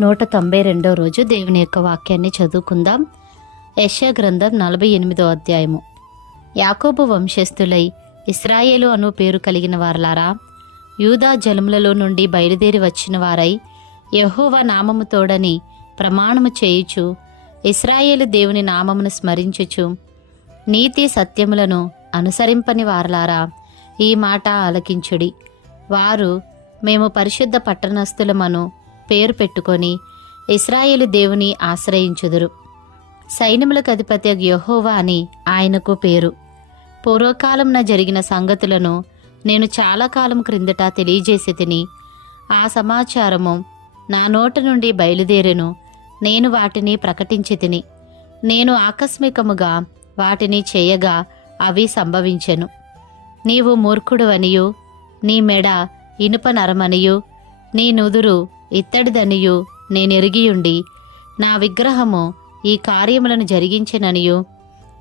నూట తొంభై రెండో రోజు దేవుని యొక్క వాక్యాన్ని చదువుకుందాం. యెషయా గ్రంథం నలభై ఎనిమిదో అధ్యాయము. యాకోబు వంశస్థులై ఇస్రాయేలు అను పేరు కలిగిన వారలారా యూదా జలములలో నుండి బయలుదేరి వచ్చిన వారై యహోవ నామము తోడని ప్రమాణము చేయుచు ఇస్రాయేలు దేవుని నామమును స్మరించుచు నీతి సత్యములను అనుసరింపని వారలారా ఈ మాట ఆలకించుడి. వారు మేము పరిశుద్ధ పట్టణస్థులమను పేరు పెట్టుకొని ఇస్రాయేలు దేవుని ఆశ్రయించుదురు. సైన్యములకు అధిపతి యహోవా అని ఆయనకు పేరు. పూర్వకాలంన జరిగిన సంగతులను నేను చాలా కాలం క్రిందట తెలియజేసి తిని ఆ సమాచారము నా నోట నుండి బయలుదేరెను నేను వాటిని ప్రకటించి తిని నేను ఆకస్మికముగా వాటిని చేయగా అవి సంభవించెను. నీవు మూర్ఖుడు అనియు నీ మెడ ఇనుప నరమనియు నీ నుదురు ఇత్తడిదనియు నేనెరిగియుండి నా విగ్రహము ఈ కార్యములను జరిగించిననియు.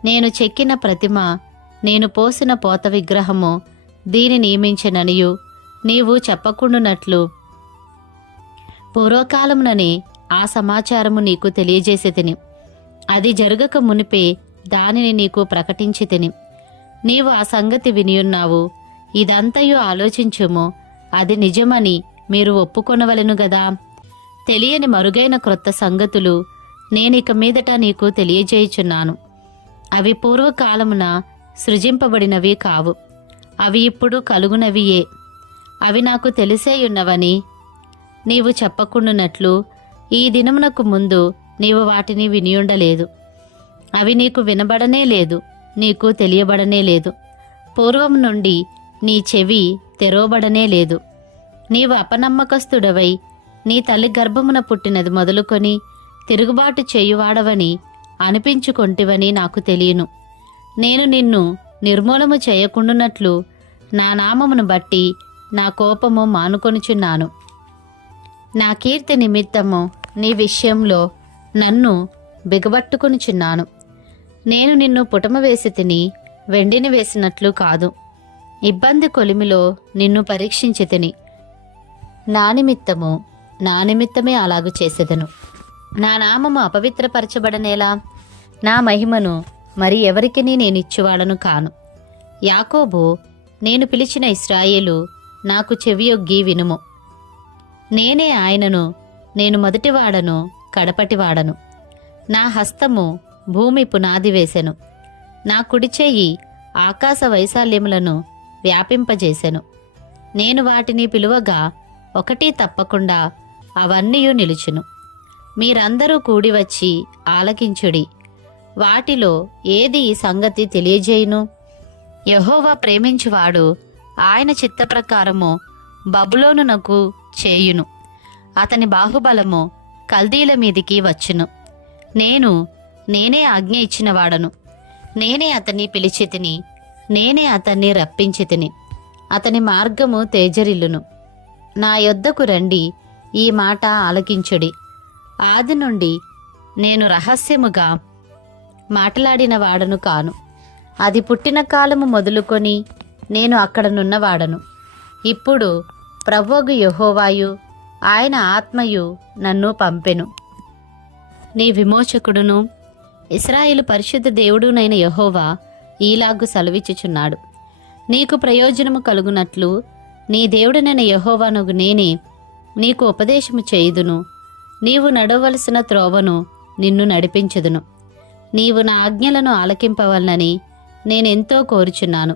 నేను చెక్కిన ప్రతిమ నేను పోసిన పోత విగ్రహము దీని నియమించెననియు. నీవు చెప్పకుండునట్లు పూర్వకాలమునని ఆ సమాచారము నీకు తెలియజేసి తిని అది జరగక మునిపే దానిని నీకు ప్రకటించి తిని నీవు ఆ సంగతి వినియున్నావు. ఇదంతయు ఆలోచించుము. అది నిజమని మీరు ఒప్పుకొనవలెను గదా? తెలియని మరుగైన క్రొత్త సంగతులు నేనిక మీదట నీకు తెలియజేయుచున్నాను. అవి పూర్వకాలమున సృజింపబడినవి కావు. అవి ఇప్పుడు కలుగునవియే. అవి నాకు తెలిసేయున్నవని నీవు చెప్పకుండునట్లు ఈ దినమునకు ముందు నీవు వాటిని వినియుండలేదు. అవి నీకు వినబడనే లేదు నీకు తెలియబడనే లేదు. పూర్వం నుండి నీ చెవి తెరవబడనే లేదు. నీవు అపనమ్మకస్తుడవై నీ తల్లి గర్భమున పుట్టినది మొదలుకొని తిరుగుబాటు చేయువాడవని అనిపించుకొంటివని నాకు తెలియను. నేను నిన్ను నిర్మూలము చేయకుండునట్లు నా నామమును బట్టి నా కోపము మానుకొనుచున్నాను. నా కీర్తి నిమిత్తము నీ విషయంలో నన్ను బిగబట్టుకొనుచున్నాను. నేను నిన్ను పుటమ వేసి తిని వెండిని వేసినట్లు కాదు. ఇబ్బంది కొలిమిలో నిన్ను పరీక్షించి తిని నా నిమిత్తము నా నిమిత్తమే అలాగు చేసేదను. నా నామము అపవిత్రపరచబడనేలా? నా మహిమను మరి ఎవరికి నేనిచ్చువాడను కాను. యాకోబు నేను పిలిచిన ఇస్రాయేలు నాకు చెవియొగ్గి వినుము. నేనే ఆయనను నేను మొదటివాడను కడపటివాడను. నా హస్తము భూమి పునాది వేసెను. నా కుడిచేయి ఆకాశ వైశాల్యములను వ్యాపింపజేసెను. నేను వాటిని పిలువగా ఒకటి తప్పకుండా అవన్నీ నిలుచును. మీరందరూ కూడి వచ్చి ఆలకించుడి. వాటిలో ఏది ఈ సంగతి తెలియజేయును? యహోవా ప్రేమించువాడు ఆయన చిత్త ప్రకారము బబులోనునకు చేయును. అతని బాహుబలము కల్దీల మీదికి వచ్చును. నేను నేనే ఆజ్ఞ ఇచ్చినవాడను నేనే అతన్ని పిలిచితిని నేనే అతన్ని రప్పించితిని అతని మార్గము తేజరిల్లును. నా యొద్దకు రండి. ఈ మాట ఆలకించుడి. ఆది నుండి నేను రహస్యముగా మాట్లాడిన వాడను కాను. అది పుట్టిన కాలము మొదలుకొని నేను అక్కడనున్నవాడను ఇప్పుడు ప్రభువగు యహోవాయు ఆయన ఆత్మయు నన్ను పంపెను. నీ విమోచకుడును ఇస్రాయిలు పరిశుద్ధ దేవుడునైన యహోవా ఈలాగు సెలవిచ్చుచున్నాడు. నీకు ప్రయోజనము కలుగునట్లు నీ దేవుడనైన యహోవానుగు నేనే నీకు ఉపదేశము చేయుదును. నీవు నడవలసిన త్రోవను నిన్ను నడిపించుదును. నీవు నా ఆజ్ఞలను ఆలకింపవలనని నేనెంతో కోరుచున్నాను.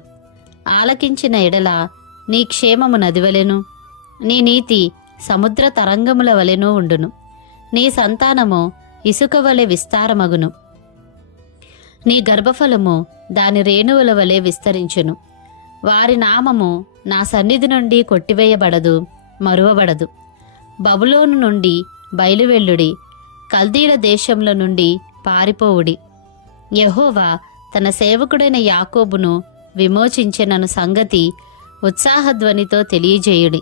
ఆలకించిన ఎడల నీ క్షేమము నదివలెను. నీ నీతి సముద్ర తరంగముల వలెను ఉండును. నీ సంతానము ఇసుక వలె విస్తారమగును. నీ గర్భఫలము దాని రేణువుల వలె విస్తరించును. వారి నామము నా సన్నిధి నుండి కొట్టివేయబడదు మరువబడదు. బబులోను నుండి బయలువెల్లుడి కల్దీల దేశంలో నుండి పారిపోవుడి. యెహోవా తన సేవకుడైన యాకోబును విమోచించినను సంగతి ఉత్సాహధ్వనితో తెలియజేయుడి.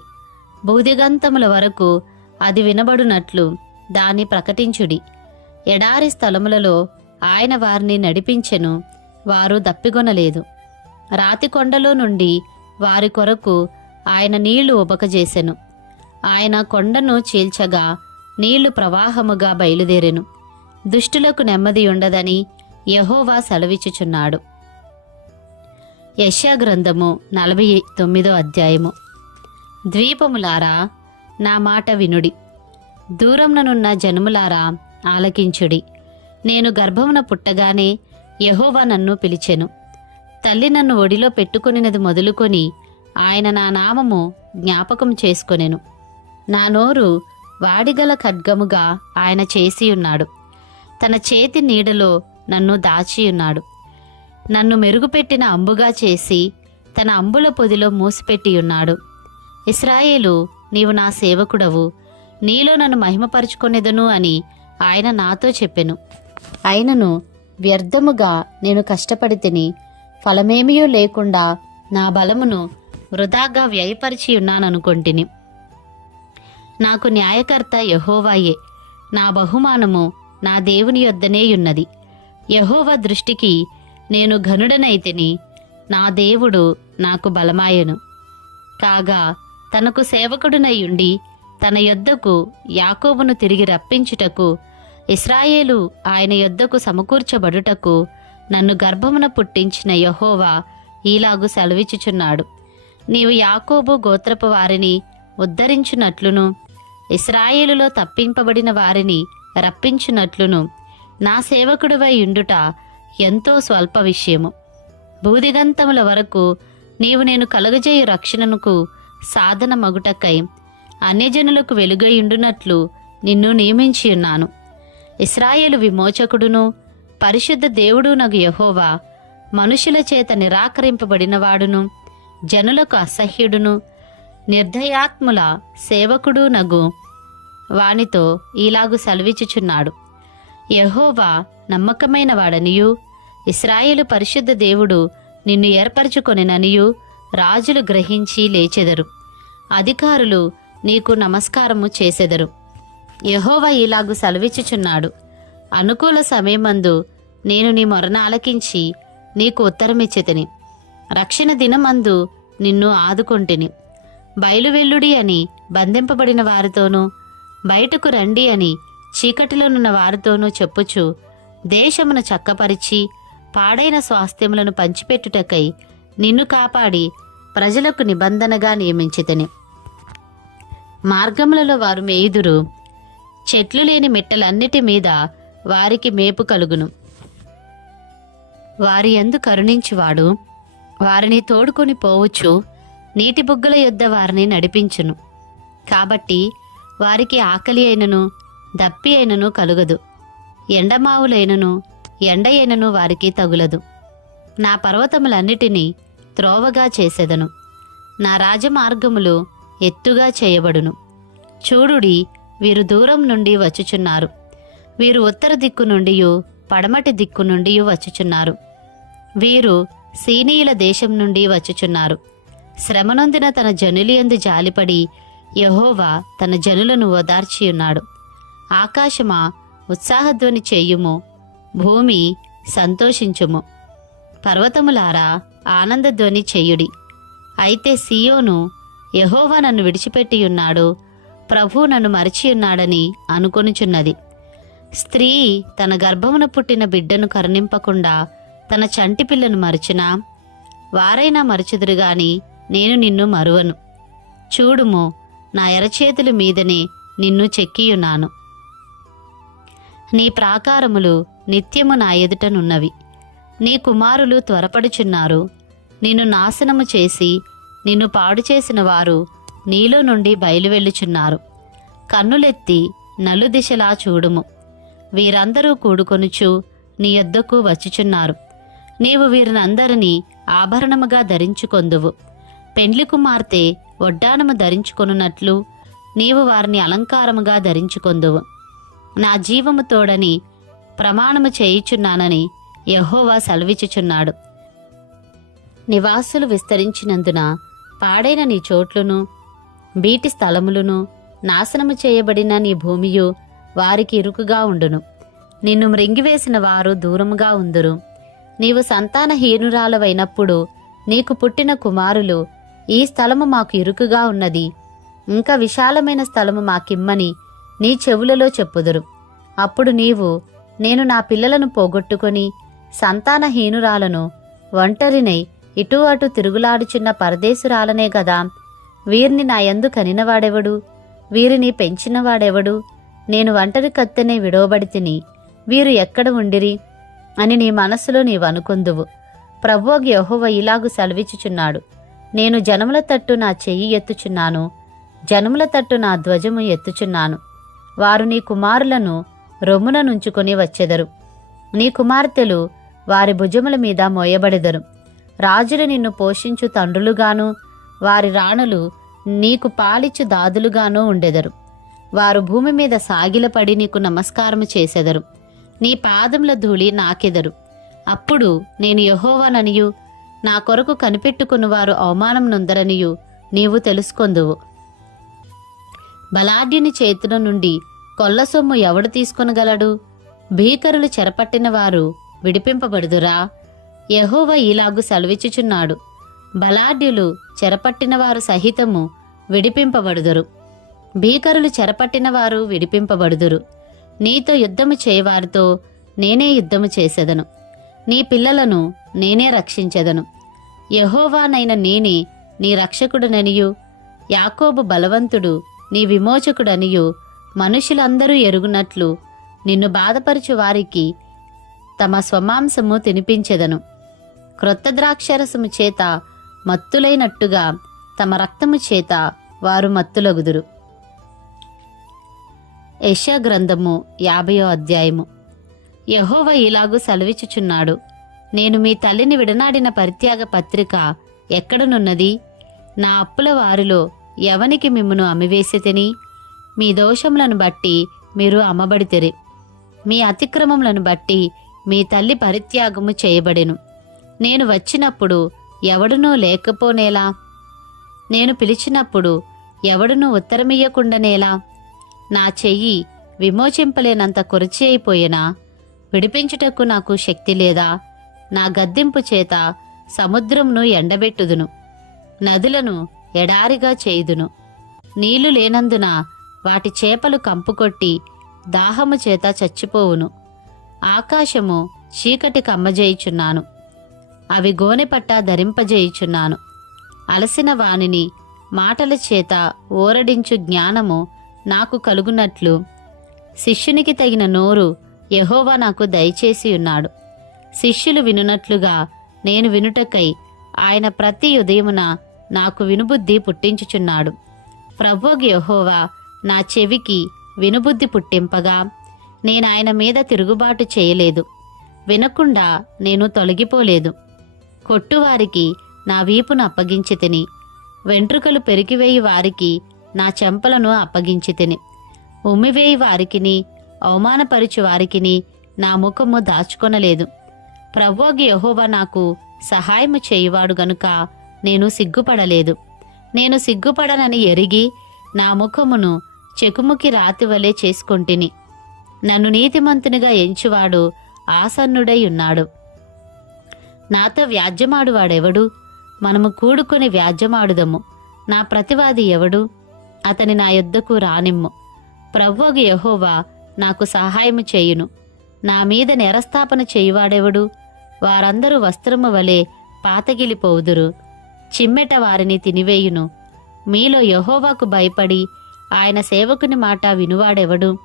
భూదిగంతముల వరకు అది వినబడునట్లు దాన్ని ప్రకటించుడి. ఎడారి స్థలములలో ఆయన వారిని నడిపించెను వారు దప్పిగొనలేదు రాతి కొండలో నుండి వారి కొరకు ఆయన నీళ్ళు ఉబకజేసెను. ఆయన కొండను చీల్చగా నీళ్ళు ప్రవాహముగా బయలుదేరెను. దుష్టులకు నెమ్మది ఉండదని యహోవా సెలవిచ్చుచున్నాడు. గ్రంథము నలభై తొమ్మిదో అధ్యాయము. ద్వీపములారా నా మాట వినుడి. దూరంననున్న జనములారా ఆలకించుడి. నేను గర్భమున పుట్టగానే యహోవా నన్ను పిలిచెను. తల్లి నన్ను ఒడిలో పెట్టుకొనినది మొదలుకొని ఆయన నా నామము జ్ఞాపకం చేసుకొనెను. నా నోరు వాడిగల ఖడ్గముగా ఆయన చేసియున్నాడు. తన చేతి నీడలో నన్ను దాచి ఉన్నాడు నన్ను మెరుగుపెట్టిన అంబుగా చేసి తన అంబుల పొదిలో మూసిపెట్టి ఉన్నాడు ఇస్రాయేలు నీవు నా సేవకుడవు. నీలో నన్ను మహిమపరుచుకొనేదను అని ఆయన నాతో చెప్పెను. అయినను వ్యర్థముగా నేను కష్టపడి తిని ఫలమేమియూ లేకుండా నా బలమును వృధాగా వ్యయపరిచి ఉన్నాననుకొంటిని. నాకు న్యాయకర్త యహోవాయే నా బహుమానము నా దేవుని యొద్దనే ఉన్నది. యహోవ దృష్టికి నేను ఘనుడనైతిని నా దేవుడు నాకు బలమాయను. కాగా తనకు సేవకుడునై ఉండి తన యొద్దకు యాకోబును తిరిగి రప్పించుటకు ఇస్రాయేలు ఆయన యొద్దకు సమకూర్చబడుటకు నన్ను గర్భమున పుట్టించిన యహోవా ఈలాగు సెలవిచ్చుచున్నాడు. నీవు యాకోబు గోత్రపు వారిని ఉద్ధరించునట్లును ఇస్రాయేలులో తప్పింపబడిన వారిని రప్పించునట్లును నా సేవకుడివై ఉండుట ఎంతో స్వల్ప విషయము. భూదిగంతముల వరకు నీవు నేను కలుగజేయు రక్షణకు సాధన మగుటకై అన్యజనులకు వెలుగై ఉండునట్లు నిన్ను నియమించి ఉన్నాను. ఇస్రాయేలు విమోచకుడును పరిశుద్ధ దేవుడు నగు యహోవా మనుషుల చేత నిరాకరింపబడినవాడును జనులకు అసహ్యుడును నిర్దయాత్ముల సేవకుడు నగు వానితో ఈలాగు సెలవిచ్చుచున్నాడు. యహోవా నమ్మకమైన వాడనియు ఇస్రాయేలు పరిశుద్ధ దేవుడు నిన్ను ఏర్పరచుకొనిననియు రాజులు గ్రహించి లేచెదరు. అధికారులు నీకు నమస్కారము చేసెదరు. యహోవా ఇలాగు సెలవిచ్చుచున్నాడు. అనుకూల సమయమందు నేను నీ మొరన ఆలకించి నీకు ఉత్తరమిచ్చితిని. రక్షణ దినమందు నిన్ను ఆదుకొంటిని. బయలువెల్లుడి అని బంధింపబడిన వారితోనూ బయటకు రండి అని చీకటిలోనున్న వారితోనూ చెప్పుచు దేశమును చక్కపరిచి పాడైన స్వాస్థ్యములను పంచిపెట్టుటకై నిన్ను కాపాడి ప్రజలకు నిబంధనగా నియమించితని. మార్గములలో వారు మేయుదురు. చెట్లు లేని మిట్టలన్నిటి మీద వారికి మేపు కలుగును. వారి యందు కరుణించువాడు వారిని తోడుకొని పోవచ్చు నీటి బుగ్గల యొద్ద వారిని నడిపించును. కాబట్టి వారికి ఆకలి అయినను దప్పి అయినను కలుగదు. ఎండమావులైనను ఎండ అయినను వారికి తగులదు. నా పర్వతములన్నిటినీ త్రోవగా చేసెదను. నా రాజమార్గములు ఎత్తుగా చేయబడును. చూడుడి వీరు దూరం నుండి వచ్చుచున్నారు. వీరు ఉత్తర దిక్కు నుండి పడమటి దిక్కు నుండి వచ్చుచున్నారు. వీరు సీనీయుల దేశం నుండి వచ్చుచున్నారు. శ్రమనొందిన తన జనులియందు జాలిపడి యహోవా తన జనులను ఓదార్చియున్నాడు. ఆకాశమా ఉత్సాహధ్వని చేయుము భూమి సంతోషించుము. పర్వతములారా ఆనందధ్వని చేయుడి. అయితే సియోను యహోవా నన్ను విడిచిపెట్టి ఉన్నాడు ప్రభు నన్ను మరచియున్నాడని అనుకొనుచున్నది. స్త్రీ తన గర్భమున పుట్టిన బిడ్డను కరుణింపకుండా తన చంటి పిల్లను మరచునా వారైనా మరచుదురు గాని నేను నిన్ను మరువను. చూడుము నా ఎరచేతుల మీదనే నిన్ను చెక్కియున్నాను. నీ ప్రాకారములు నిత్యము నా ఎదుటనున్నవి. నీ కుమారులు త్వరపడుచున్నారు. నిన్ను నాశనము చేసి నిన్ను పాడు చేసిన వారు నీలో నుండి బయలువెళ్ళుచున్నారు. కన్నులెత్తి నలుదిశలా చూడుము. వీరందరూ కూడుకొనుచు నీ యొద్దకు వచ్చుచున్నారు. నీవు వీరినందరినీ ఆభరణముగా ధరించుకొందువు. పెండ్లి కుమార్తె వడ్డానము ధరించుకొనున్నట్లు నీవు వారిని అలంకారముగా ధరించుకొందువు. నా జీవము తోడని ప్రమాణము చేయుచున్నానని యహోవా సెలవిచ్చుచున్నాడు. నివాసులు విస్తరించినందున పాడైన నీ చోట్లును బీటి స్థలములను నాశనము చేయబడిన నీ భూమియు వారికి ఇరుకుగా ఉండును. నిన్ను మృంగివేసిన వారు దూరముగా ఉందురు. నీవు సంతానహీనురాలవైనప్పుడు నీకు పుట్టిన కుమారులు ఈ స్థలము మాకు ఇరుకుగా ఉన్నది. ఇంకా విశాలమైన స్థలము మాకిమ్మని నీ చెవులలో చెప్పుదురు. అప్పుడు నీవు నేను నా పిల్లలను పోగొట్టుకొని సంతానహీనురాలను ఒంటరినై ఇటు అటు తిరుగులాడుచున్న పరదేశురాలనే గదా. వీరిని నా యందు కనినవాడెవడు? వీరిని పెంచినవాడెవడు? నేను ఒంటరి కత్తెనే విడవబడి తిని వీరు ఎక్కడ ఉండిరి? అని నీ మనస్సులో నీవు అనుకుందువు యహోవ ఇలాగు సెలవిచ్చుచున్నాడు. నేను జనముల తట్టు నా చెయ్యి ఎత్తుచున్నాను జనముల తట్టు నా ధ్వజము ఎత్తుచున్నాను. వారు నీ కుమారులను రొమ్మున నుంచుకొని వచ్చెదరు. నీ కుమార్తెలు వారి భుజముల మీద మోయబడెదరు. రాజులు నిన్ను పోషించు తండ్రులుగాను వారి రాణులు నీకు పాలిచ్చు దాదులుగానూ ఉండెదరు. వారు భూమి మీద సాగిలపడి నీకు నమస్కారము చేసెదరు. నీ పాదముల ధూళి నాకెదరు. అప్పుడు నేను యహోవాననియు నా కొరకు కనిపెట్టుకుని వారు అవమానం నొందరనియు నీవు తెలుసుకొందువు. బలాఢ్యుని చేతుల నుండి కొల్ల సొమ్ము ఎవడు తీసుకొనగలడు భీకరులు చెరపట్టిన వారు విడిపింపబడుదురా? యహోవ ఇలాగు సెలవిచ్చుచున్నాడు. బలాఢ్యులు చెరపట్టిన వారు సహితము విడిపింపబడుదురు. భీకరులు చెరపట్టిన వారు విడిపింపబడుదురు. నీతో యుద్ధము చేయవారితో నేనే యుద్ధము చేసెదను. నీ పిల్లలను నేనే రక్షించెదను. యహోవానైన నేనే నీ రక్షకుడననియు. యాకోబు బలవంతుడు నీ విమోచకుడనియు. మనుషులందరూ ఎరుగునట్లు నిన్ను బాధపరచు వారికి తమ స్వమాంసము తినిపించెదను. క్రొత్త ద్రాక్షరసము చేత మత్తులైనట్టుగా తమ రక్తము చేత వారు మత్తులగుదురు. యెషయా గ్రంథము యాభయో అధ్యాయము. యహోవ ఇలాగూ సెలవిచ్చుచున్నాడు. నేను మీ తల్లిని విడనాడిన పరిత్యాగ పత్రిక ఎక్కడనున్నది? నా అప్పుల వారిలో ఎవనికి మిమ్మను అమ్మివేసితిని మీ దోషములను బట్టి మీరు అమ్మబడితిరి. మీ అతిక్రమములను బట్టి మీ తల్లి పరిత్యాగము చేయబడెను. నేను వచ్చినప్పుడు ఎవడునూ లేకపోనేలా? నేను పిలిచినప్పుడు ఎవడునూ ఉత్తరమియ్యకుండనేలా? నా చెయ్యి విమోచింపలేనంత కొరిచి అయిపోయినా? విడిపించుటకు నాకు శక్తి లేదా? నా గద్దింపు చేత సముద్రంను ఎండబెట్టుదును. నదులను ఎడారిగా చేయుదును. నీళ్ళు లేనందున వాటి చేపలు కంపుకొట్టి దాహము చేత చచ్చిపోవును. ఆకాశము చీకటి కమ్మజేయుచున్నాను. అవి గోనెపట్ట ధరింపజేయుచున్నాను. అలసిన వానిని మాటల చేత ఓరడించు జ్ఞానము నాకు కలుగునట్లు. శిష్యునికి తగిన నోరు యహోవా నాకు దయచేసి ఉన్నాడు. శిష్యులు వినునట్లుగా నేను వినుటకై ఆయన ప్రతి ఉదయమున నాకు వినుబుద్ధి పుట్టించుచున్నాడు. ప్రభువు యహోవా నా చెవికి వినుబుద్ధి పుట్టింపగా నేను ఆయన మీద తిరుగుబాటు చేయలేదు. వినకుండా నేను తొలగిపోలేదు. కొట్టువారికి నా వీపును అప్పగించి తిని వెంట్రుకలు పెరిగివేయి వారికి నా చెంపలను అప్పగించి తిని. ఉమ్మివేయి వారికిని అవమానపరుచు వారికిని నా ముఖము దాచుకొనలేదు. ప్రవ్వోగి యహోవా నాకు సహాయము చేయువాడు గనుక నేను సిగ్గుపడలేదు. నేను సిగ్గుపడనని ఎరిగి నా ముఖమును చెకుముకి రాతివలే చేసుకొంటిని. నన్ను నీతిమంతునిగా ఎంచువాడు ఆసన్నుడై ఉన్నాడు నాతో వ్యాజ్యమాడువాడెవడు? మనము కూడుకొని వ్యాజ్యమాడుదము. నా ప్రతివాది ఎవడు? అతని నా యొద్దకు రానిమ్ము. ప్రవ్వోగు యహోవా నాకు సహాయము చేయును. నా మీద నేరస్థాపన చేయువాడెవడు? వారందరూ వస్త్రము వలె పాతగిలిపోవుదురు చిమ్మెట వారిని తినివేయును. మీలో యహోవాకు భయపడి ఆయన సేవకుని మాట వినువాడెవడు?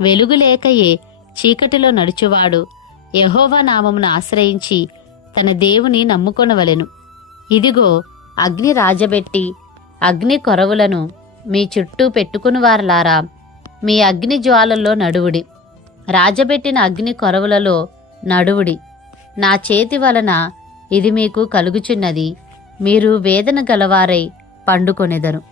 వెలుగులేకయే చీకటిలో నడుచువాడు. యహోవా నామమును ఆశ్రయించి తన దేవుని నమ్ముకొనవలెను. ఇదిగో అగ్ని రాజబెట్టి అగ్ని కొరవులను మీ చుట్టూ పెట్టుకుని వారలారా. మీ అగ్ని జ్వాలల్లో నడువుడి. రాజబెట్టిన అగ్ని కొరవులలో నడువుడి. నా చేతి వలన ఇది మీకు కలుగుచున్నది. మీరు వేదన గలవారై పండుకొనెదరు.